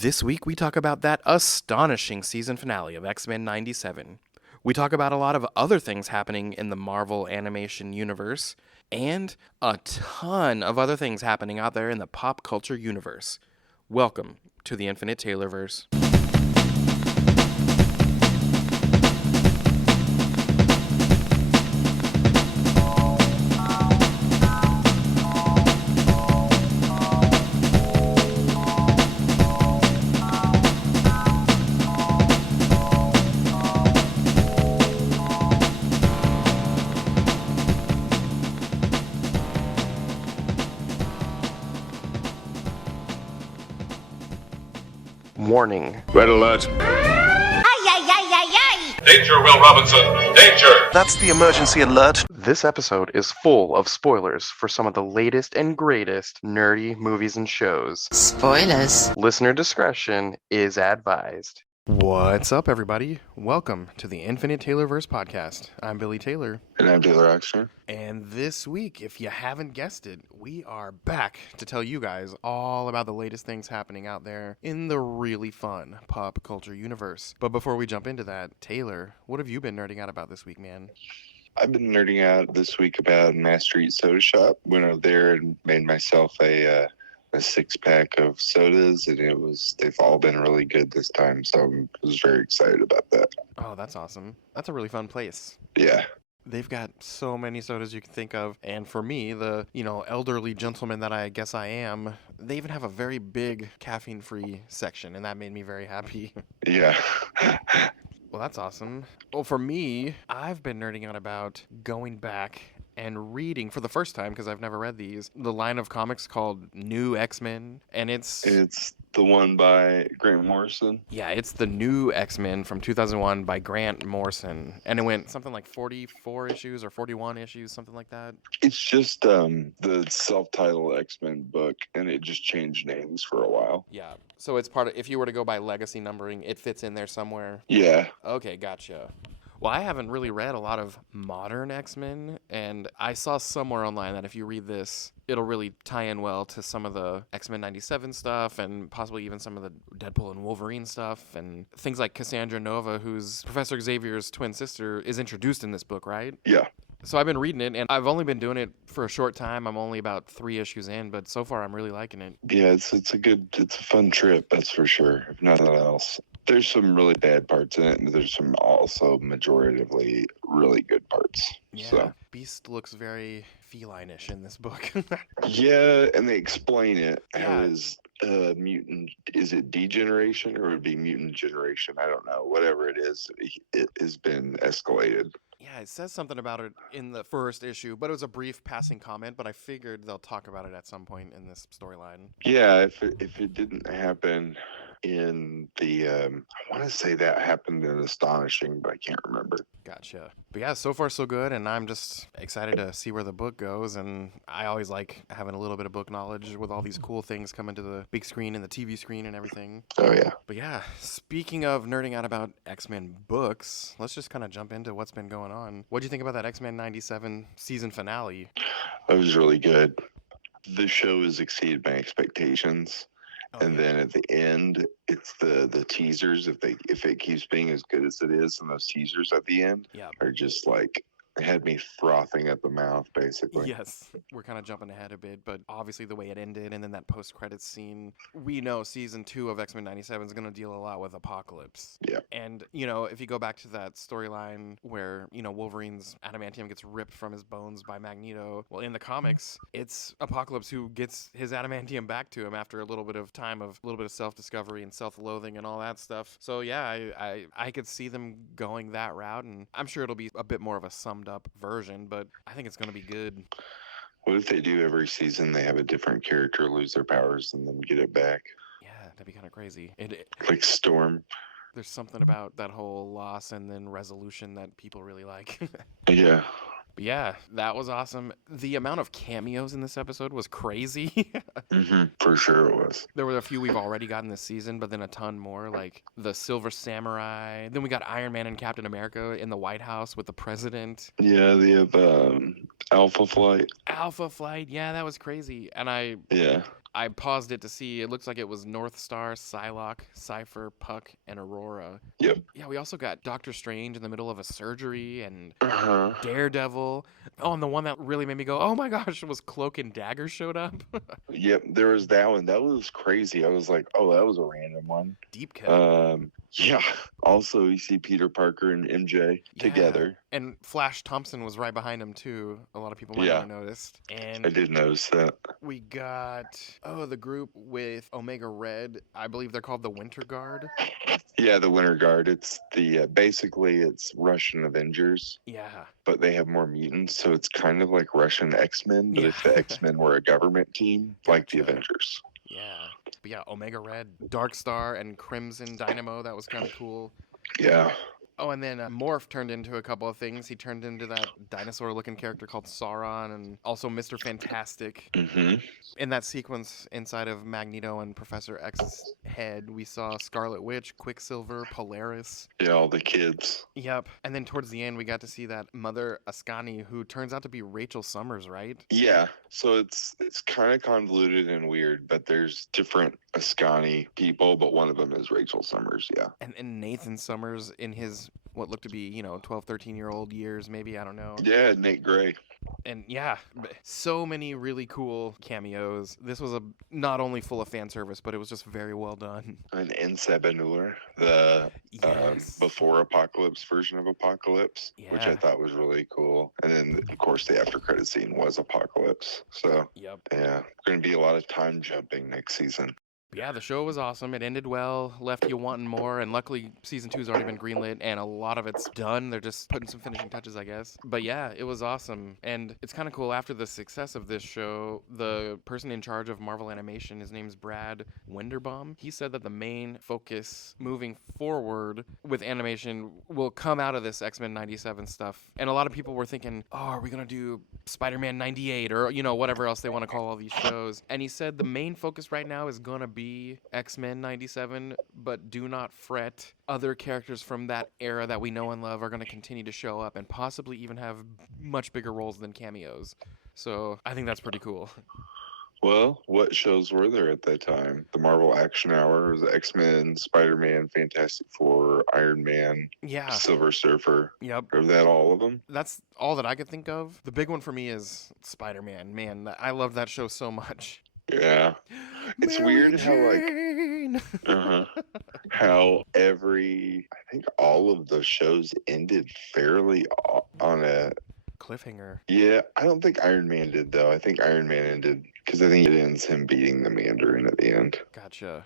This week we talk about that astonishing season finale of X-Men 97. We talk about a lot of other things happening in the Marvel animation universe, and a ton of other things happening out there in the pop culture universe. Welcome to the Infinite Taylorverse. Warning. Red alert. Ay, ay, ay, ay, ay! Danger, Will Robinson. Danger! That's the emergency alert. This episode is full of spoilers for some of the latest and greatest nerdy movies and shows. Spoilers. Listener discretion is advised. What's up, everybody? Welcome to the Infinite Taylorverse podcast. I'm Billy Taylor. And I'm Taylor Oxner. And this week, if you haven't guessed it, we are back to tell you guys all about the latest things happening out there in the really fun pop culture universe. But before we jump into that, Taylor, what have you been nerding out about this week, man? I've been nerding out this week about Mass Street Soda Shop. Went over there and made myself a 6-pack of sodas, and they've all been really good this time, so I was very excited about that. Oh, that's awesome. That's a really fun place. Yeah. They've got so many sodas you can think of. And for me, the, elderly gentleman that I guess I am, they even have a very big caffeine-free section, and that made me very happy. Yeah. Well, that's awesome. Well, for me, I've been nerding out about going back and reading for the first time, because I've never read these, the line of comics called New X-Men, and it's the one by Grant Morrison. Yeah, it's the New X-Men from 2001 by Grant Morrison, and it went something like 44 issues or 41 issues, something like that. It's just the self-titled X-Men book, and it just changed names for a while. Yeah, so it's part of, if you were to go by legacy numbering, it fits in there somewhere. Yeah. Okay, gotcha. Well, I haven't really read a lot of modern X-Men, and I saw somewhere online that if you read this, it'll really tie in well to some of the X-Men 97 stuff, and possibly even some of the Deadpool and Wolverine stuff, and things like Cassandra Nova, who's Professor Xavier's twin sister, is introduced in this book, right? Yeah. So I've been reading it, and I've only been doing it for a short time. I'm only about 3 issues in, but so far I'm really liking it. Yeah, it's a fun trip, that's for sure, if nothing else. There's some really bad parts in it, and there's some also majoritively really good parts. Yeah, So. Beast looks very feline-ish in this book. Yeah, and they explain it. Yeah. How is mutant, is it degeneration or would it be mutant generation? I don't know. Whatever it is, it has been escalated. Yeah, it says something about it in the first issue, but it was a brief passing comment, but I figured they'll talk about it at some point in this storyline. Yeah, if it didn't happen in the, I want to say that happened in Astonishing, but I can't remember. Gotcha. But yeah, so far so good, and I'm just excited to see where the book goes, and I always like having a little bit of book knowledge with all these cool things coming to the big screen and the TV screen and everything. Oh, yeah. But yeah, speaking of nerding out about X-Men books, let's just kind of jump into what's been going on. What'd you think about that X-Men 97 season finale? It was really good. The show has exceeded my expectations. Oh, And then at the end, it's the teasers. If it keeps being as good as it is, and those teasers at the end are just like, had me frothing at the mouth, basically. Yes, we're kind of jumping ahead a bit, but obviously the way it ended and then that post-credits scene, we know season 2 of X-Men 97 is going to deal a lot with Apocalypse. Yeah. And, if you go back to that storyline where, Wolverine's adamantium gets ripped from his bones by Magneto, well, in the comics, it's Apocalypse who gets his adamantium back to him after a little bit of time of a little bit of self-discovery and self-loathing and all that stuff. So, yeah, I could see them going that route, and I'm sure it'll be a bit more of a summed up version, but I think it's going to be good. What if they do every season, they have a different character lose their powers and then get it back? Yeah, that'd be kind of crazy. Like Storm. There's something about that whole loss and then resolution that people really like. Yeah. But yeah, that was awesome. The amount of cameos in this episode was crazy. For sure it was. There were a few we've already gotten this season, but then a ton more, like the Silver Samurai. Then we got Iron Man and Captain America in the White House with the president. Yeah, they have Alpha Flight. Alpha Flight, yeah, that was crazy. And Yeah. I paused it to see. It looks like it was North Star, Psylocke, Cypher, Puck, and Aurora. Yep. Yeah, we also got Doctor Strange in the middle of a surgery and Uh-huh. Daredevil. Oh, and the one that really made me go, oh my gosh, was Cloak and Dagger showed up. Yep, there was that one. That was crazy. I was like, oh, that was a random one. Deep cut. Yeah. Also, you see Peter Parker and MJ together. And Flash Thompson was right behind him too. A lot of people might Yeah. not have noticed. And I did notice that. we got the group with Omega Red. I believe they're called the Winter Guard. Yeah, the Winter Guard. It's the basically it's Russian Avengers, Yeah. but they have more mutants, so it's kind of like Russian X-Men. But if the X-Men were a government team, like the Gotcha. Avengers. Yeah. But yeah, Omega Red, Dark Star, and Crimson Dynamo. That was kind of cool. Yeah. Oh, and then Morph turned into a couple of things. He turned into that dinosaur-looking character called Sauron, and also Mr. Fantastic. Mm-hmm. In that sequence inside of Magneto and Professor X's head, we saw Scarlet Witch, Quicksilver, Polaris. Yeah, all the kids. Yep. And then towards the end, we got to see that Mother Ascani, who turns out to be Rachel Summers, right? Yeah. So it's kind of convoluted and weird, but there's different Ascani people, but one of them is Rachel Summers. Yeah. And Nathan Summers in his what looked to be, 12, 13-year-old years, maybe, I don't know. Yeah, Nate Gray. And yeah, so many really cool cameos. This was not only full of fan service, but it was just very well done. And Insebanur, the Yes. before Apocalypse version of Apocalypse, which I Yeah. thought was really cool. And then, of course, the after credit scene was Apocalypse. So, Yep. yeah, going to be a lot of time jumping next season. Yeah, the show was awesome. It ended well, left you wanting more, and luckily season 2's already been greenlit, and a lot of it's done. They're just putting some finishing touches, I guess. But yeah, it was awesome. And it's kind of cool, after the success of this show, the person in charge of Marvel Animation, his name's Brad Wenderbaum, he said that the main focus moving forward with animation will come out of this X-Men 97 stuff. And a lot of people were thinking, oh, are we going to do Spider-Man 98 or, whatever else they want to call all these shows. And he said the main focus right now is going to be X-Men 97, but do not fret. Other characters from that era that we know and love are going to continue to show up and possibly even have much bigger roles than cameos. So I think that's pretty cool. Well, what shows were there at that time? The Marvel Action Hour, was X-Men, Spider-Man, Fantastic Four, Iron Man, Yeah. Silver Surfer. Yep. Are that all of them? That's all that I could think of. The big one for me is Spider-Man. Man, I love that show so much. Yeah. It's weird how, like, how I think all of the shows ended fairly on a cliffhanger. Yeah, I don't think Iron Man did, though. I think Iron Man ended because I think it ends him beating the Mandarin at the end. Gotcha.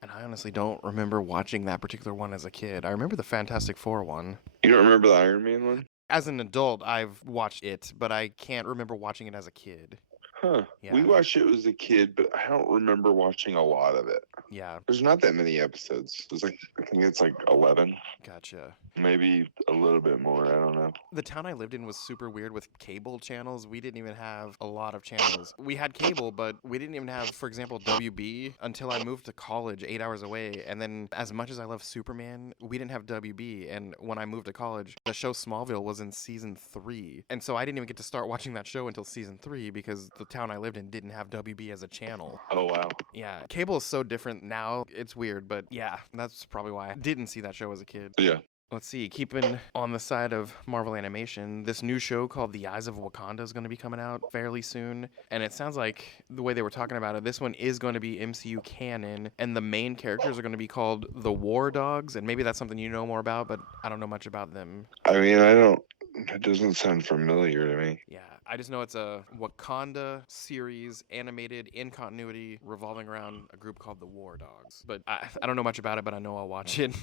And I honestly don't remember watching that particular one as a kid. I remember the Fantastic Four one. You don't remember the Iron Man one? As an adult, I've watched it, but I can't remember watching it as a kid. Huh. Yeah. We watched it as a kid, but I don't remember watching a lot of it. Yeah. There's not that many episodes. I think it's like 11. Gotcha. Maybe a little bit more. I don't know. The town I lived in was super weird with cable channels. We didn't even have a lot of channels. We had cable, but we didn't even have, for example, WB until I moved to college 8 hours away. And then as much as I love Superman, we didn't have WB. And when I moved to college, the show Smallville was in season 3. And so I didn't even get to start watching that show until season 3 because the town I lived in didn't have WB as a channel. Oh, wow. Yeah. Cable is so different now. It's weird, but yeah, that's probably why I didn't see that show as a kid. Yeah. Let's see, keeping on the side of Marvel Animation, this new show called The Eyes of Wakanda is going to be coming out fairly soon. And it sounds like the way they were talking about it, this one is going to be MCU canon. And the main characters are going to be called the War Dogs. And maybe that's something you know more about, but I don't know much about them. I mean, it doesn't sound familiar to me. Yeah, I just know it's a Wakanda series, animated, in continuity, revolving around a group called the War Dogs. But I don't know much about it, but I know I'll watch it.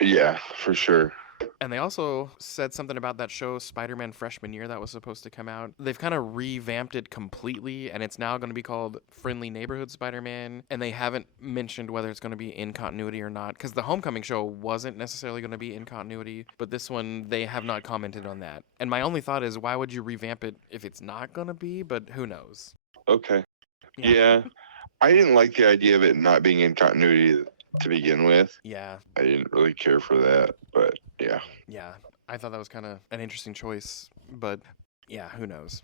Yeah, for sure. And they also said something about that show, Spider-Man Freshman Year, that was supposed to come out. They've kind of revamped it completely, and it's now going to be called Friendly Neighborhood Spider-Man. And they haven't mentioned whether it's going to be in continuity or not, because the Homecoming show wasn't necessarily going to be in continuity, but this one, they have not commented on that. And my only thought is, why would you revamp it if it's not going to be? But who knows? Okay. Yeah. I didn't like the idea of it not being in continuity to begin with. Yeah. I didn't really care for that, but yeah. Yeah. I thought that was kind of an interesting choice, but yeah, who knows?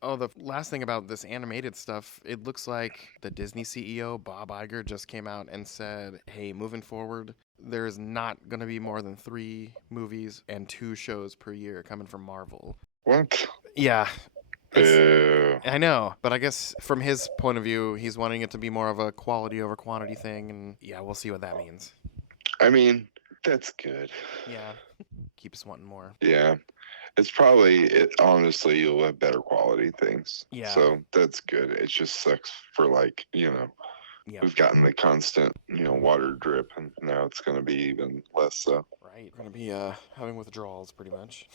Oh, the last thing about this animated stuff, it looks like the Disney CEO, Bob Iger, just came out and said, hey, moving forward, there is not going to be more than 3 movies and 2 shows per year coming from Marvel. What? Yeah. Boo. I know, but I guess from his point of view, he's wanting it to be more of a quality over quantity thing, and yeah, we'll see what that means. I mean, that's good. Yeah, keep us wanting more. Yeah. It's probably, honestly, you'll have better quality things. Yeah. So that's good. It just sucks for, like, Yeah, we've gotten the constant, water drip, and now it's going to be even less so. right. We're going to be having withdrawals pretty much.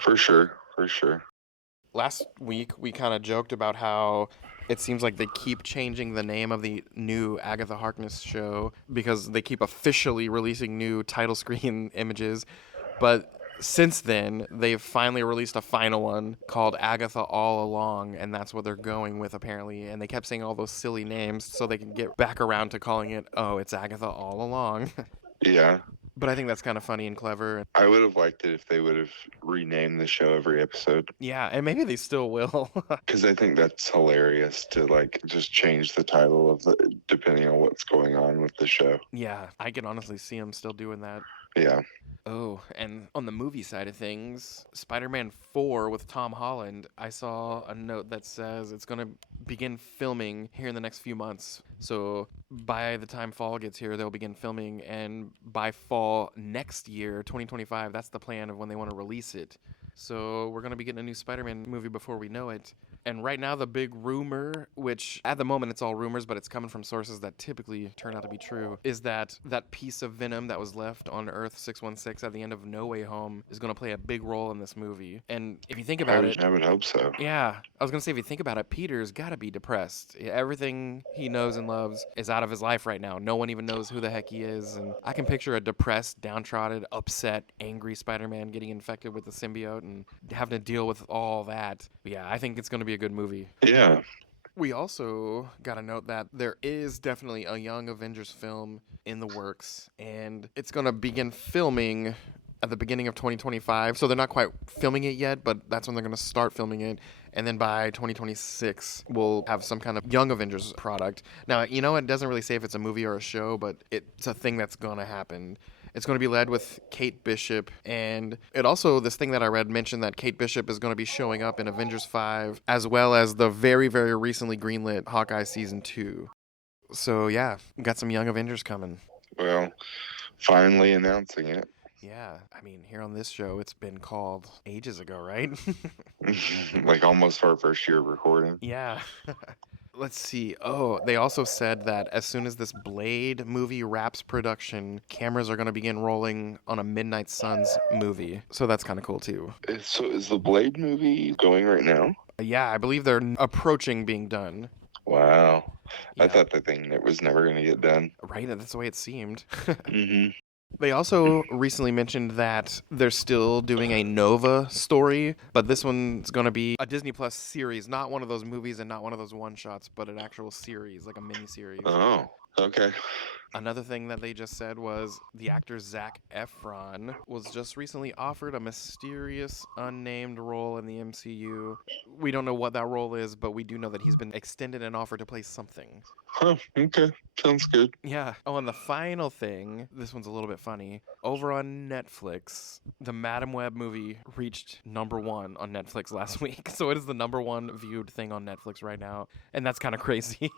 For sure. For sure. Last week, we kind of joked about how it seems like they keep changing the name of the new Agatha Harkness show because they keep officially releasing new title screen images. But since then, they've finally released a final one called Agatha All Along, and that's what they're going with, apparently. And they kept saying all those silly names so they can get back around to calling it, oh, it's Agatha All Along. Yeah. But I think that's kind of funny and clever. I would have liked it if they would have renamed the show every episode. Yeah, and maybe they still will. Because I think that's hilarious to, like, just change the title of depending on what's going on with the show. Yeah, I can honestly see them still doing that. Yeah. Oh, and on the movie side of things, Spider-Man 4 with Tom Holland, I saw a note that says it's going to begin filming here in the next few months. So by the time fall gets here, they'll begin filming, and by fall next year, 2025, that's the plan of when they want to release it. So we're going to be getting a new Spider-Man movie before we know it. And right now, the big rumor, which at the moment it's all rumors, but it's coming from sources that typically turn out to be true, is that that piece of Venom that was left on Earth 616 at the end of No Way Home is going to play a big role in this movie. And if you think about it, I would hope so. yeah, I was going to say, if you think about it, Peter's got to be depressed. Everything he knows and loves is out of his life right now. No one even knows who the heck he is. And I can picture a depressed, downtrodden, upset, angry Spider-Man getting infected with the symbiote and having to deal with all that. But yeah, I think it's going to be a good movie. Yeah. We also got to note that there is definitely a Young Avengers film in the works, and it's going to begin filming at the beginning of 2025. So they're not quite filming it yet, but that's when they're going to start filming it. And then by 2026, we'll have some kind of Young Avengers product. Now, it doesn't really say if it's a movie or a show, but it's a thing that's going to happen. It's going to be led with Kate Bishop, and it also, this thing that I read mentioned that Kate Bishop is going to be showing up in Avengers 5, as well as the very, very recently greenlit Hawkeye Season 2. So yeah, got some Young Avengers coming. Well, finally announcing it. Yeah, I mean, here on this show, it's been called ages ago, right? Like almost our first year of recording. Yeah. Let's see. Oh, they also said that as soon as this Blade movie wraps production, cameras are going to begin rolling on a Midnight Suns movie. So that's kind of cool, too. So is the Blade movie going right now? Yeah, I believe they're approaching being done. Wow. Yeah. I thought the thing that was never going to get done. Right? That's the way it seemed. Mm-hmm. They also recently mentioned that they're still doing a Nova story, but this one's going to be a Disney Plus series, not one of those movies and not one of those one-shots, but an actual series, like a mini-series. Oh, okay. Another thing that they just said was the actor Zac Efron was just recently offered a mysterious, unnamed role in the MCU. We don't know what that role is, but we do know that he's been extended an offer to play something. Huh, okay. Sounds good. Yeah. Oh, and the final thing, this one's a little bit funny. Over on Netflix, the Madam Web movie reached #1 on Netflix last week. So it is the #1 viewed thing on Netflix right now. And that's kind of crazy.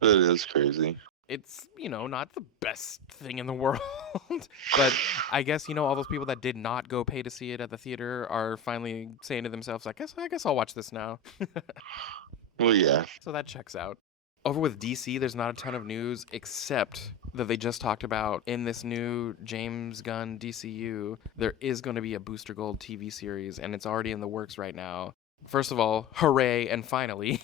That is crazy. It's, not the best thing in the world. But I guess, all those people that did not go pay to see it at the theater are finally saying to themselves, I guess I'll watch this now. Well, yeah. So that checks out. Over with DC, there's not a ton of news except that they just talked about in this new James Gunn DCU, there is going to be a Booster Gold TV series, and it's already in the works right now. First of all, hooray, and finally.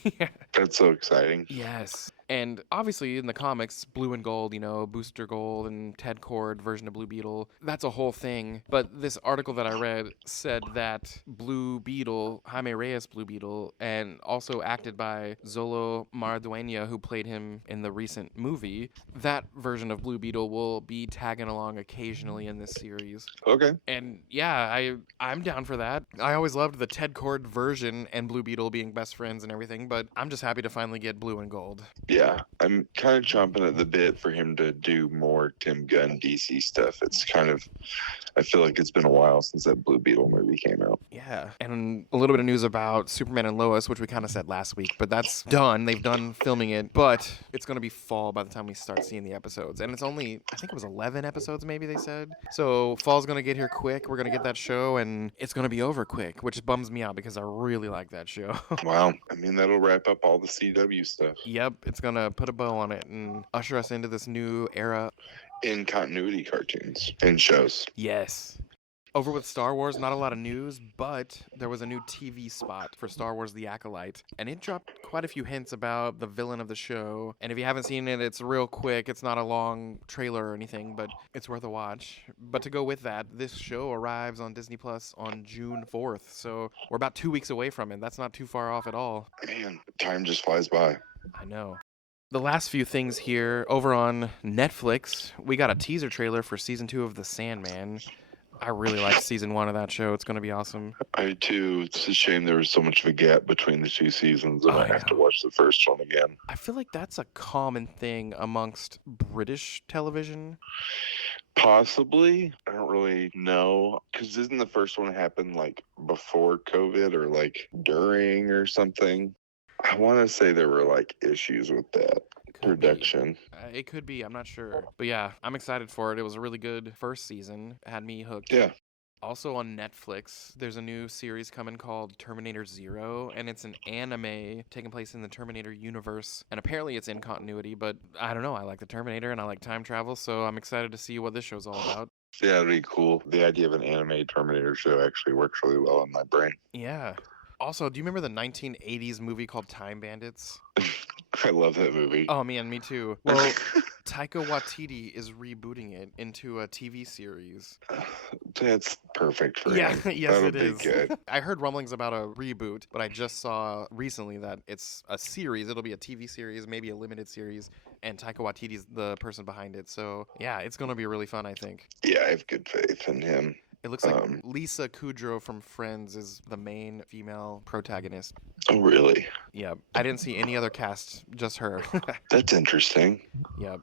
That's so exciting. Yes. And obviously in the comics, Blue and Gold, Booster Gold and Ted Cord version of Blue Beetle, that's a whole thing. But this article that I read said that Blue Beetle, Jaime Reyes Blue Beetle, and also acted by Zolo Mardueña, who played him in the recent movie, that version of Blue Beetle will be tagging along occasionally in this series. Okay. And yeah, I'm down for that. I always loved the Ted Cord version and Blue Beetle being best friends and everything, but I'm just happy to finally get Blue and Gold. Yeah, I'm kind of chomping at the bit for him to do more Tim Gunn DC stuff. It's kind of, I feel like it's been a while since that Blue Beetle movie came out. Yeah, and a little bit of news about Superman and Lois, which we kind of said last week, but that's done. They've done filming it, but it's going to be fall by the time we start seeing the episodes. And it's only, I think it was 11 episodes maybe they said. So fall's going to get here quick. We're going to get that show, and it's going to be over quick, which bums me out because I really like that show. Wow. I mean, that'll wrap up all the CW stuff. Yep, it's going to put a bow on it and usher us into this new era. In continuity cartoons and shows. Yes. Over with Star Wars, not a lot of news, but there was a new TV spot for Star Wars The Acolyte, and it dropped quite a few hints about the villain of the show. And if you haven't seen it, it's real quick. It's not a long trailer or anything, but it's worth a watch. But to go with that, this show arrives on Disney Plus on June 4th, so we're about 2 weeks away from it. That's not too far off at all. Man, time just flies by. I know. The last few things here, over on Netflix, we got a teaser trailer for Season 2 of The Sandman. I really like Season 1 of that show. It's going to be awesome. I too. It's a shame there was so much of a gap between the two seasons, and I have to watch the first one again. I feel like that's a common thing amongst British television. Possibly. I don't really know. Because isn't the first one happen like before COVID or like during or something? I want to say there were like issues with that production. It could be. I'm not sure. But yeah, I'm excited for it. It was a really good first season. It had me hooked. Yeah. Also on Netflix, there's a new series coming called Terminator Zero, and it's an anime taking place in the Terminator universe. And apparently it's in continuity, but I don't know. I like the Terminator and I like time travel, so I'm excited to see what this show's all about. Yeah, that'd be cool. The idea of an anime Terminator show actually works really well in my brain. Yeah. Also, do you remember the 1980s movie called Time Bandits? I love that movie. Oh, man, me too. Well, Taika Waititi is rebooting it into a TV series. That's perfect for Yeah, him. yes, That'll it is. be good. I heard rumblings about a reboot, but I just saw recently that it's a series. It'll be a TV series, maybe a limited series, and Taika Waititi's the person behind it. So, yeah, it's going to be really fun, I think. Yeah, I have good faith in him. It looks like Lisa Kudrow from Friends is the main female protagonist. Oh, really? Yeah, I didn't see any other cast, just her. That's interesting. Yep.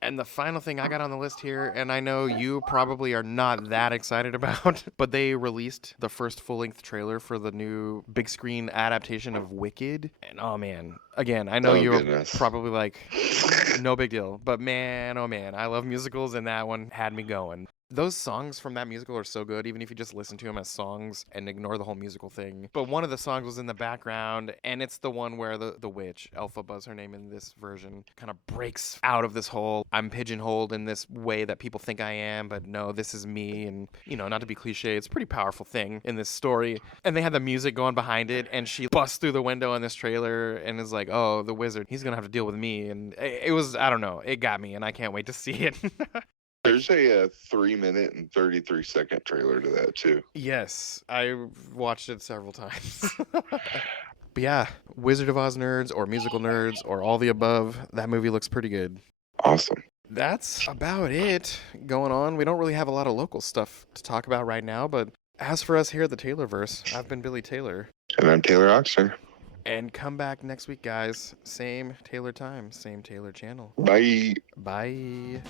And the final thing I got on the list here, and I know you probably are not that excited about, but they released the first full-length trailer for the new big screen adaptation of Wicked. And oh man, again, I know you're probably like, no big deal, but man, oh man, I love musicals and that one had me going. Those songs from that musical are so good, even if you just listen to them as songs and ignore the whole musical thing. But one of the songs was in the background, and it's the one where the witch, Elphaba's her name in this version, kind of breaks out of this whole, I'm pigeonholed in this way that people think I am, but no, this is me. And, not to be cliche, it's a pretty powerful thing in this story. And they had the music going behind it, and she busts through the window in this trailer and is like, oh, the wizard, he's going to have to deal with me. And it was, I don't know, it got me, and I can't wait to see it. There's a 3-minute and 33-second trailer to that, too. Yes, I watched it several times. But yeah, Wizard of Oz nerds or musical nerds or all the above, that movie looks pretty good. Awesome. That's about it going on. We don't really have a lot of local stuff to talk about right now, but as for us here at the Taylorverse, I've been Billy Taylor. And I'm Taylor Oxner. And come back next week, guys. Same Taylor time, same Taylor channel. Bye. Bye.